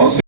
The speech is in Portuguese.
Nossa,